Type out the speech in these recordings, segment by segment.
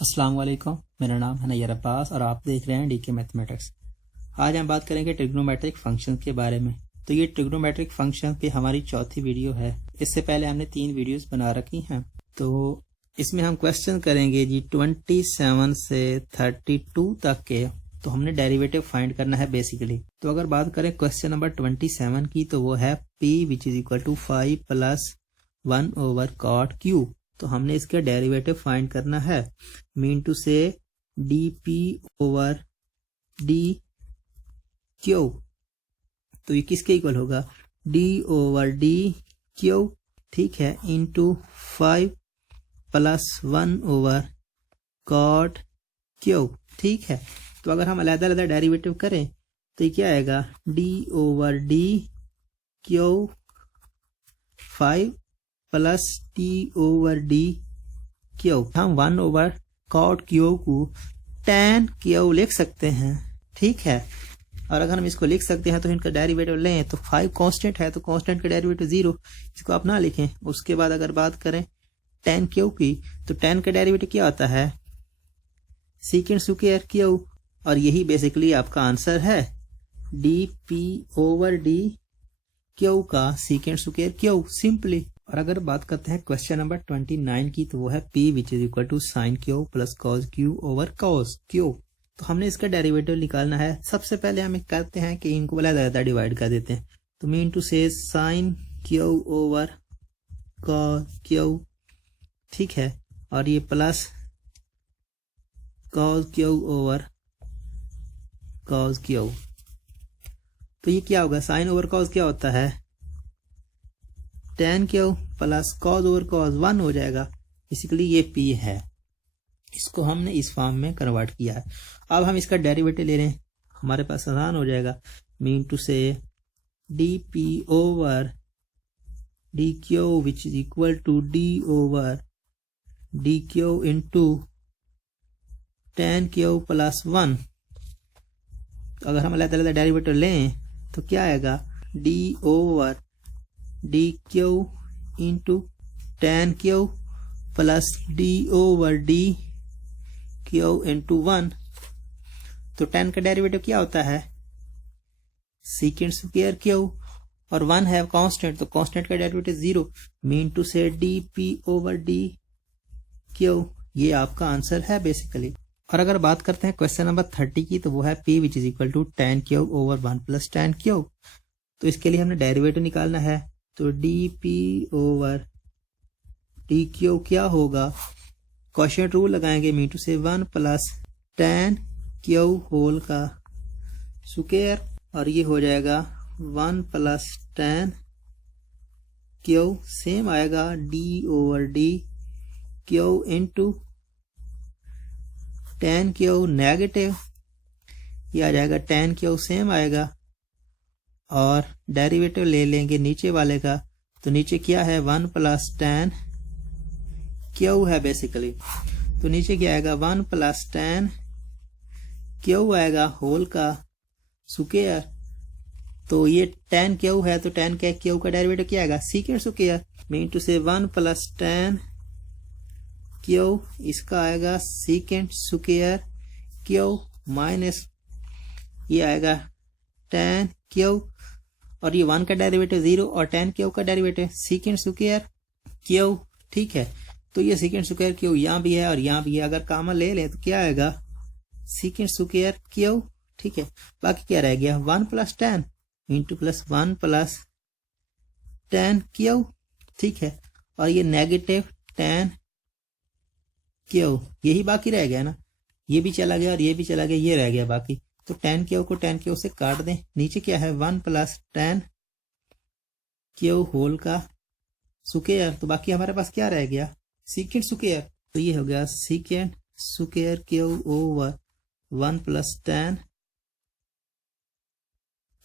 अस्सलाम वालेकुम। मेरा नाम है नैयर अब्बास और आप देख रहे हैं डीके मैथमेटिक्स। आज हम बात करेंगे ट्रिग्नोमेट्रिक फंक्शन के बारे में। तो ये ट्रिग्नोमेट्रिक फंक्शन की हमारी चौथी वीडियो है। इससे पहले हमने 3 वीडियोस बना रखी हैं। तो इसमें हम क्वेश्चन करेंगे जी 27 से 32 तक के। तो हमने डेरिवेटिव फाइंड करना है बेसिकली। तो अगर बात करें क्वेश्चन नंबर 27 की, तो वो है p which is equal to 5 plus 1 over cot Q. तो हमने इसका डेरिवेटिव फाइंड करना है। मीन टू से D P over D Q. तो ये किसके इक्वल होगा? डी ओवर डी क्यू, ठीक है, into 5 plus 1 over cot Q, ठीक है। तो अगर हम अलग अलग डेरिवेटिव करें तो ये क्या आएगा? D over D Q 5 plus T over D Q. हम 1 ओवर कॉट क्यू को tan क्यू लिख सकते हैं, ठीक है। और अगर हम इसको लिख सकते हैं तो इनका डेरिवेटिव लें तो 5 कांस्टेंट है, तो कांस्टेंट का डेरिवेटिव 0, इसको आप ना लिखें। उसके बाद अगर बात करें tan क्यू की, तो tan का डेरिवेटिव क्या होता है? सीकेंड स्क्वायर क्यू। और यही बेसिकली आपका आंसर है, D P over D Q का सीकेंड स्क्वायर क्यू, सिंपली। और अगर बात करते हैं क्वेश्चन नंबर 29 की, तो वो है p which is equal to sine Q plus cos Q over cos Q. तो हमने इसका डेरिवेटिव निकालना है। सबसे पहले हम करते हैं कि इनको अलग डिवाइड कर देते हैं। तो mean to say sine Q over cos Q, ठीक है, और ये plus cos Q over cos Q. तो ये क्या होगा? साइन ओवर कॉस क्या होता है? tan Q plus cos over cos 1 हो जाएगा। बेसिकली ये p है। इसको हमने इस फॉर्म में कन्वर्ट किया है। अब हम इसका डेरिवेटिव ले रहे हैं, हमारे पास आसान हो जाएगा। मीन टू से D P over D Q which is equal to D over D Q into tan Q plus 1। अगर हम अलग अलग डेरिवेटिव लें तो क्या आएगा? D over D Q into tan Q plus D over D Q into 1। तो tan का डेरिवेटिव क्या होता है? सीकेंड स्क्वायर क्यू, और 1 है कांस्टेंट, तो कांस्टेंट का डेरिवेटिव 0। मीन टू से D P over D Q, ये आपका आंसर है बेसिकली। और अगर बात करते हैं क्वेश्चन नंबर 30 की, तो वो है p which is equal to tan Q over 1 plus tan Q. तो इसके लिए हमने डेरिवेटिव निकालना है। तो D P over D Q क्या होगा? क्वोशिएंट रूल लगाएंगे। Mean to say 1 plus tan Q whole का स्क्वायर, और ये हो जाएगा 1 प्लस tan क्यू, सेम आएगा D over D Q into tan Q negative, ये आ जाएगा tan क्यू, सेम आएगा। और डेरिवेटिव ले लेंगे नीचे वाले का, तो नीचे क्या है? 1 प्लस tan क्यू है बेसिकली। तो नीचे क्या आएगा? 1 प्लस tan क्यू आएगा होल का स्क्वायर। तो ये tan क्यू है, तो tan के क्यू का डेरिवेटिव क्या आएगा? Secant square. Mean to say 1 plus tan Q, इसका आएगा सीकेंड स्क्वायर क्यू माइनस ये आएगा tan क्यू, और ये 1 का डेरिवेटिव 0, और tan क्यू का डेरिवेटिव सीकेंड स्क्वायर क्यू, ठीक है। तो ये सीकेंड स्क्वायर क्यू यहाँ भी है और यहाँ भी है। अगर कॉमन ले लें तो क्या आएगा? सीकेंड स्क्वायर क्यू, ठीक है। बाकी क्या रह गया? 1 plus tan into plus 1 plus tan Q, ठीक है। और ये नेगेटिव tan क्यू, यही बाकी रह गया ना। ये भी चला गया और ये भी चला गया, ये रह गया बाकी। तो tan क्यू को tan क्यू से काट दें। नीचे क्या है? 1 प्लस tan क्यू होल का स्क्वायर। तो बाकी हमारे पास क्या रह गया? Secant square. तो ये हो गया secant square Q over 1 plus tan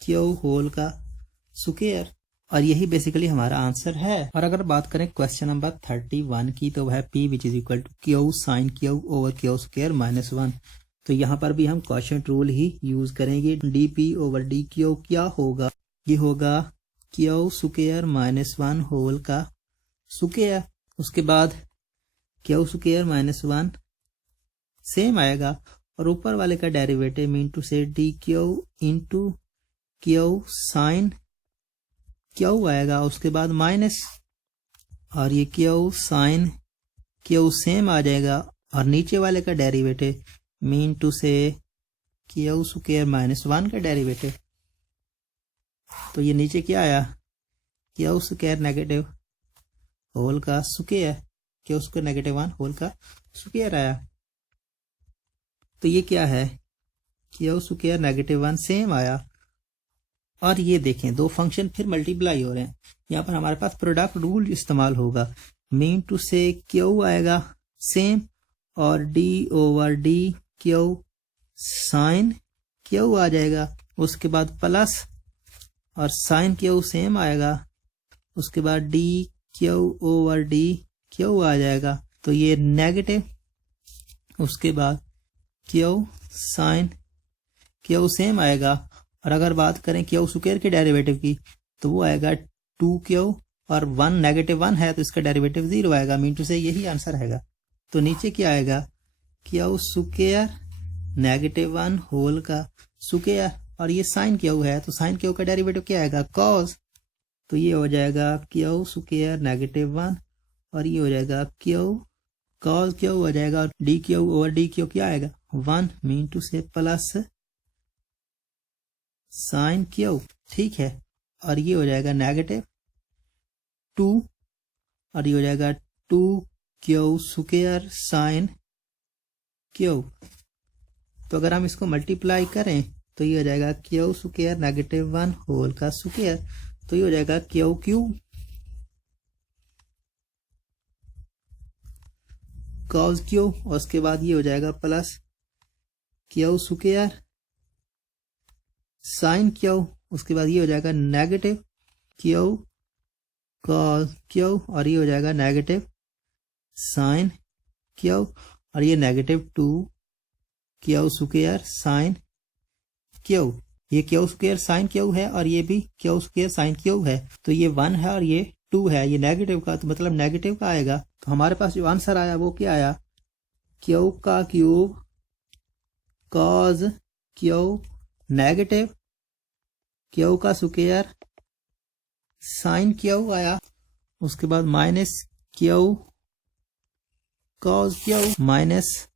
Q whole का स्क्वायर, और यही बेसिकली हमारा आंसर है। और अगर बात करें क्वेश्चन नंबर 31 की, तो वह p which is equal to Q sine Q over Q square minus 1। तो यहाँ पर भी हम क्वोशिएंट रूल ही यूज करेंगे। D P over D Q क्या होगा? ये होगा क्यू स्क्वायर माइनस 1 होल का स्क्वायर। उसके बाद क्यू स्क्वायर माइनस 1 सेम आएगा, और ऊपर वाले का डेरिवेटिव मीन टू से d Q into q sine q आएगा, उसके बाद माइनस, और ये क्यू साइन क्यू सेम आ जाएगा, और नीचे वाले का डेरिवेटिव मीन टू से क्यू स्क्वायर -1 का डेरिवेटिव। तो ये नीचे क्या आया, क्यू स्क्वायर नेगेटिव होल का स्क्वायर, क्यू स्क्वायर -1 होल का स्क्वायर आया। तो ये क्या है, क्यू स्क्वायर -1 सेम आया। और ये देखें दो फंक्शन फिर मल्टीप्लाई हो रहे हैं, यहाँ पर हमारे पास प्रोडक्ट रूल इस्तेमाल होगा। मीन टू से क्यू आएगा सेम, और D over D Q sine Q आ जाएगा, उसके बाद प्लस, और साइन क्यू सेम आएगा, उसके बाद D Q over D Q आ जाएगा। तो ये नेगेटिव, उसके बाद क्यू साइन क्यू सेम आएगा। और अगर बात करें क्यू स्क्वायर के डेरिवेटिव की, तो वो आएगा 2q, और 1 -1 है तो इसका डेरिवेटिव 0 आएगा। मीन टू से यही आंसर आएगा। तो नीचे क्या आएगा, क्यू स्क्वायर -1 होल का स्क्वायर, और ये साइन क्यू है तो साइन क्यू का डेरिवेटिव क्या आएगा, कॉस। तो ये हो जाएगा क्यू स्क्वायर -1, और ये हो जाएगा क्यू कॉस क्यू हो जाएगा, और D Q over D Q क्या आएगा 1, मीन टू से प्लस साइन क्यू, ठीक है। और ये हो जाएगा -2, और ये हो जाएगा 2q स्क्वायर साइन क्यू। तो अगर हम इसको मल्टीप्लाई करें तो ये हो जाएगा क्यू स्क्वायर -1 होल का स्क्वायर, तो ये हो जाएगा क्यू कॉस क्यू, और उसके बाद ये हो जाएगा plus Q square sine Q, उसके बाद ये हो जाएगा नेगेटिव क्यू कॉस क्यू, और ये हो जाएगा नेगेटिव साइन क्यू, और ये -2q स्क्वायर साइन क्यू। ये क्यू स्क्वायर साइन क्यू है, और ये भी क्यू स्क्वायर साइन क्यू है। तो ये 1 है और ये 2 है, ये नेगेटिव का, तो मतलब नेगेटिव का आएगा। तो हमारे पास जो आंसर आया वो क्या आया, क्यू का cube cos q negative q का स्क्वायर साइन क्यू आया, उसके बाद minus q cos q minus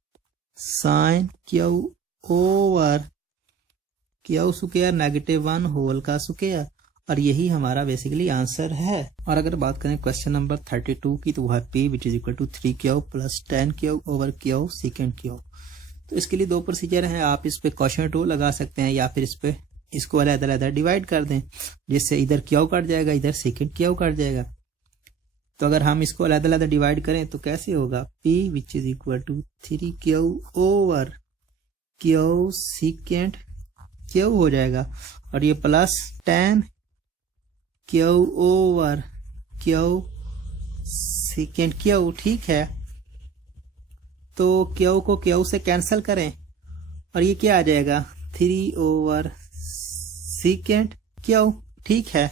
sine Q over Q square -1 whole का स्क्वायर, और यही हमारा बेसिकली आंसर है। और अगर बात करें क्वेश्चन नंबर 32 की, तो वो है p which is equal to 3q plus 10q over q second q। तो इसके लिए दो प्रोसीजर हैं, आप इस पे क्वेश्चन टू लगा सकते हैं, या फिर इस पे इसको अलग-अलग डिवाइड कर दें, जिससे इधर q कट जाएगा, इधर सेकेंड q कट जाएगा। तो अगर हम इसको अलग-अलग डिवाइड करें तो कैसे होगा, p which is equal to 3q over q second q हो जाएगा, और ये plus 10q over q second q, ठीक है। तो q को q से कैंसिल करें, और ये क्या आ जाएगा 3 ओवर सेकेंड q, ठीक है।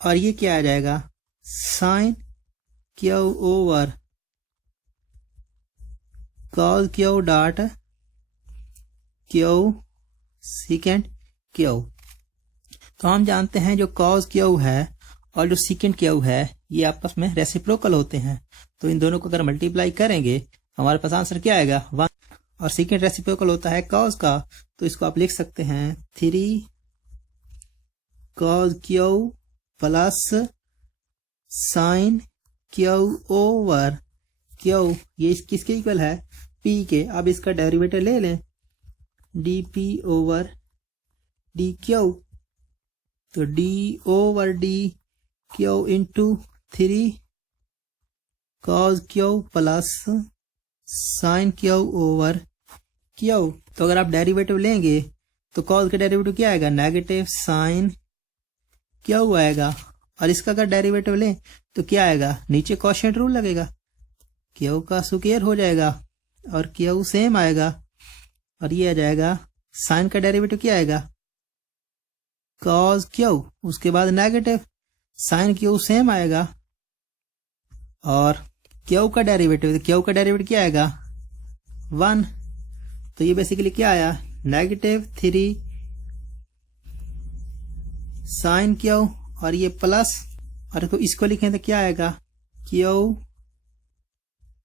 और ये क्या आ जाएगा sine q over cos q dot q second q। तो हम जानते हैं जो cos q है और जो सेकेंड q है ये आपस में रेसिप्रोकल होते हैं। तो इन दोनों को अगर मल्टीप्लाई करेंगे हमारे पास आंसर क्या आएगा 1, और सेकेंड रेसिप्रोकल होता है cos का, तो इसको आप लिख सकते हैं 3 cos q plus sign q over q, ये किसके इक्वल है p के। अब इसका डेरिवेटिव ले लें dp ओवर dq, तो d over dq into 3 cos q plus sign q over q। तो अगर आप डेरिवेटिव लेंगे तो cos का डेरिवेटिव क्या आएगा नेगेटिव साइन q आएगा, और इसका अगर डेरिवेटिव लें तो क्या आएगा, नीचे कोशेंट रूल लगेगा, q का स्क्वायर हो जाएगा और q सेम आएगा, और ये आ जाएगा साइन का डेरिवेटिव क्या आएगा cos q, उसके बाद नेगेटिव साइन q सेम आएगा, और q का डेरिवेटिव क्या आएगा 1। तो ये बेसिकली क्या आया, -3 sin क्यू और ये प्लस, और इसको लिखें तो क्या आएगा, Q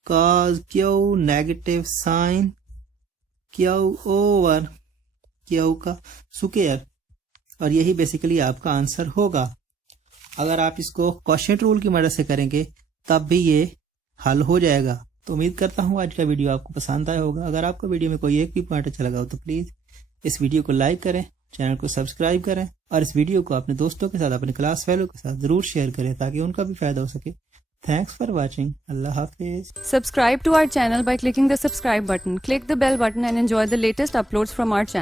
cos Q -sin Q over Q का स्क्वायर। और यही बेसिकली आपका आंसर होगा। अगर आप इसको क्वोशिएंट रूल की मदद से करेंगे तब भी ये हल हो जाएगा। तो उम्मीद करता हूँ आज का वीडियो आपको पसंद आया होगा। अगर आपको वीडियो में कोई एक भी पॉइंट अच्छा लगा हो तो प्लीज इस वीडियो को लाइक करें, चैनल को सब्सक्राइब करें और इस वीडियो को अपने दोस्तों के साथ, अपने क्लास फेलो के साथ जरूर शेयर करें ताकि उनका भी फायदा हो सके। Thanks for watching. Allah Hafiz. Subscribe to our channel by clicking the subscribe button. Click the bell button and enjoy the latest uploads from our channel.